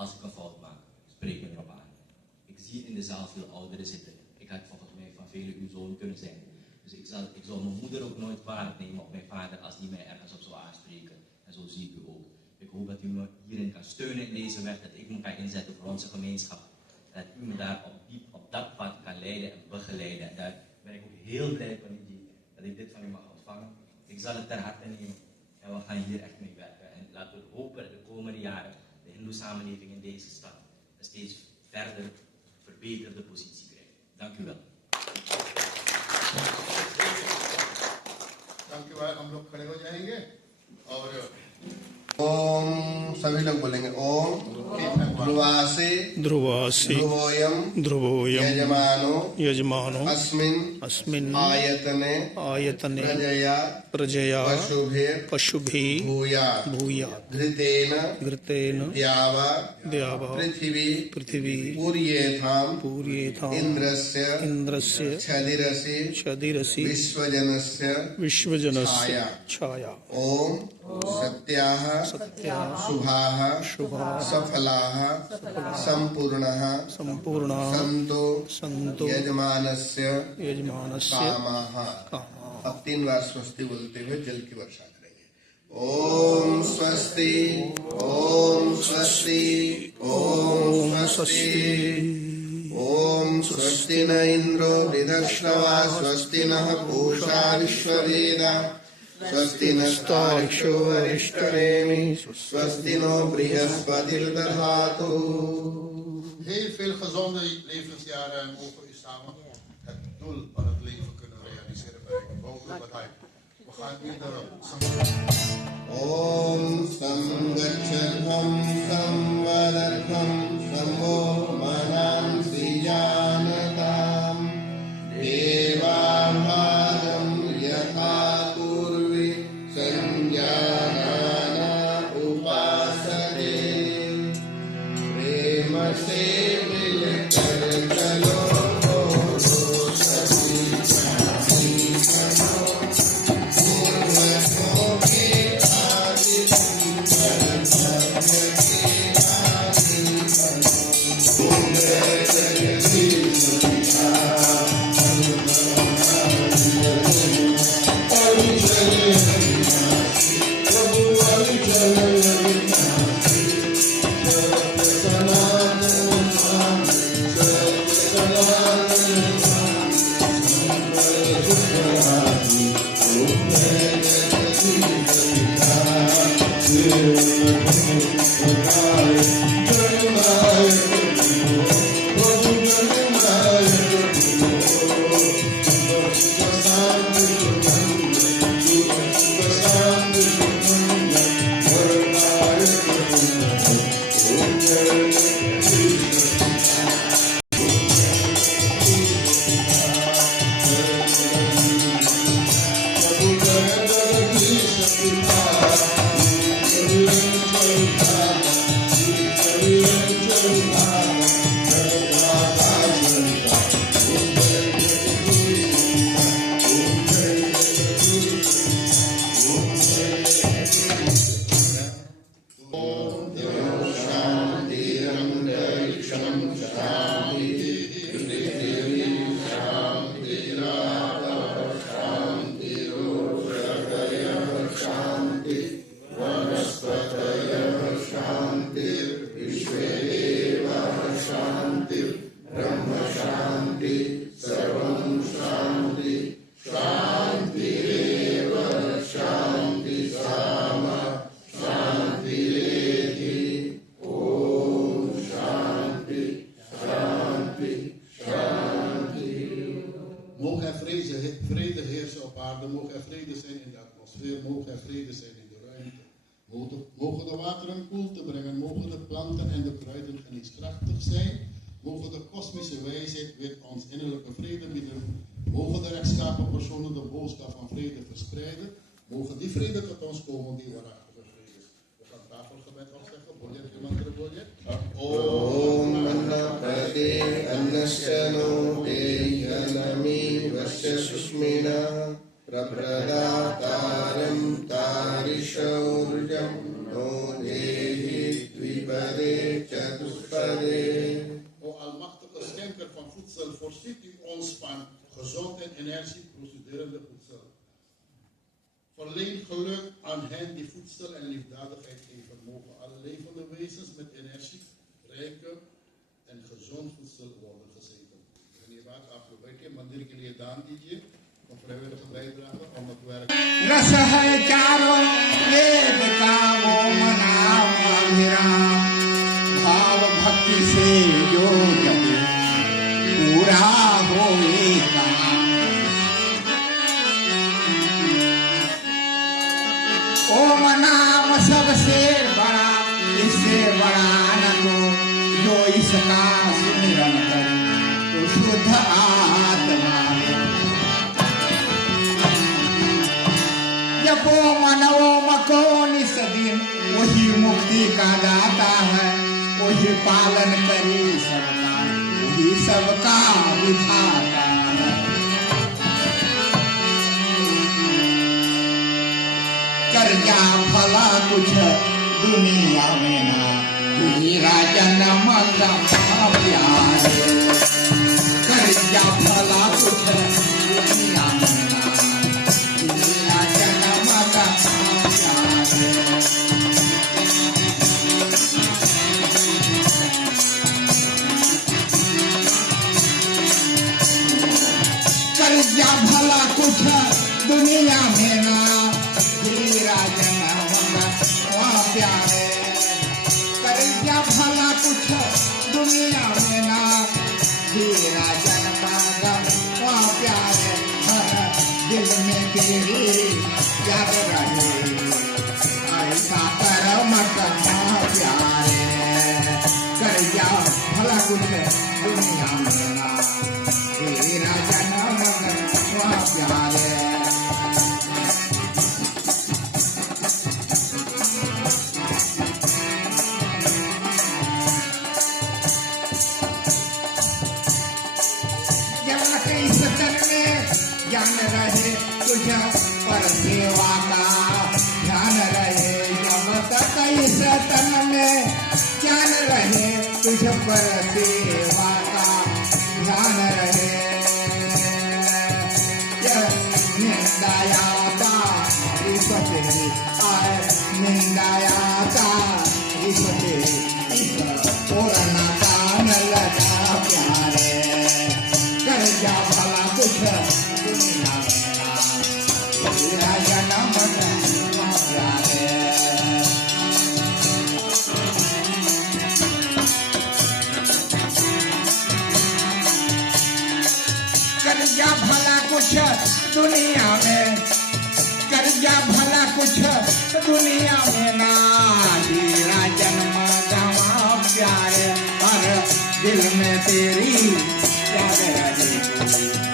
als ik een fout maak, spreek me erop aan. Ik zie in de zaal veel ouderen zitten. Ik had volgens mij van vele uw zoon kunnen zijn. Dus ik zal mijn moeder ook nooit kwalijk nemen op mijn vader als die mij ergens op zou aanspreken. En zo zie ik u ook. Ik hoop dat u me hierin kan steunen in deze weg, dat ik me kan inzetten voor onze gemeenschap. Dat u me daar op dat pad kan leiden en begeleiden. En daar ben ik ook heel blij van dat ik dit van u mag ontvangen. Ik zal het ter harte nemen en we gaan hier echt mee werken. En laten we hopen dat de komende jaren de Hindoe-samenleving in deze stad een steeds verder verbeterde positie krijgt. Dank u wel. Dank u wel. हम लोग खड़े हो जाएंगे और ओम सभी लोग बोलेंगे ओम ध्रुवासे ध्रुवासी ध्रुवोयम यजमानो अस्मिन् आयतने प्रजया पशुभिः भूयात् घृतेन द्यावा पृथिवी पूर्येथाम् इन्द्रस्य छदिरसि विश्वजनस्य छाया ओम सत्याः शुभाः सफलाः संपूर्णाः सन्तु यजमानस्य कामाः। अब 3 बार स्वस्ति बोलते हुए जल की वर्षा करेंगे। ओम स्वस्ति ओम स्वस्ति ओम स्वस्ति ओम स्वस्ति न इंद्रो वृधश्रवा स्वस्ति नः पूषा विश्ववेदाः स्वस्ति नस्तार्क्ष्यो अरिष्टनेमि स्वस्ति no बृहस्पतिर्दधातु। Heel veel gezonde levensjaren en mogen u samen het doel van het leven kunnen realiseren bij mogelijkheid. We gaan nu de Om Samgaccham Samvadatham Sammo Manansi Janatam Devabhagam Yatha संज्ञाना उपासते प्रेम से मिलकर चलो सभी पूर्वजों के आदि vrede heersen op aarde, mogen er vrede zijn in de atmosfeer, mogen er vrede zijn in de ruimte. Mogen de wateren koelte brengen, mogen de planten en de kruiden geneeskrachtig zijn, mogen de kosmische wijsheid weer ons innerlijke vrede bieden, mogen de rechtschapen personen de boodschap van vrede verspreiden, mogen die vrede tot ons komen die waarachtige vrede is. We gaan tafelgebed opzeggen, Bodje, iemand er Bodje? Om Annapati Annasano Deyanami Vasya Sushmina Prapradataram Tarishaurjam No Dehi Dvipade चतुष्पदे. O almachtige schenker van voedsel, voorziet u ons van gezond en energieproducerende voedsel. Verleen geluk aan hen die voedsel en liefdadigheid geven. Mogen alle levende wezens met energie, rijke en gezond voedsel worden gezegend. धन्यवाद. आप लोग बैठिए, मंदिर के लिए दान दीजिए और प्राइवेट बैठा और मत रस है चारों वेद का वो मनाविराम, भाव भक्ति से जो जपे पूरा होएगा. ओम नाम सबसे बड़ा, इससे बड़ा न जो इसका सुमिरन करे तो शुद्ध आत्मा. जपो मनवो मको निस दिन, वही मुक्ति का दाता है, वही पालन करे सबका, वही सबका विधाता है. कर्जा भला कुछ दुनिया में ना, हीरा जन्म का प्यारे. कर्जा भला कुछ दुनिया में ना, हीरा जन्म का प्यारे. कर्जा भला कुछ दुनिया में ना, हीरा जन्म का प्यारे. कर्जा भला कुछ दुनिया में ना, हीरा जन्म का प्यारे. दिल में तेरी याद रहे, ऐसा कर्म करना प्यारे. कर्जा भला कुछ दुनिया में ना, हीरा जन्म का प्यारे. ज्ञान रहे तुझ पर सेवा का, ध्यान रहे जब तक इस तन में. ज्ञान रहे तुझ पर सेवा का, ध्यान रहे. निंदायाता ईश्वते आय, निंदायाता ईश्वते ईश्वर और नाता न लगा प्यारे. कर्जा भला कुछ दुनिया में ना, हीरा जन्म का प्यारे. कर्जा भला कुछ दुनिया में, कर्जा भला कुछ दुनिया में ना, हीरा जन्म गवा प्यारे. और दिल में तेरी याद रहे.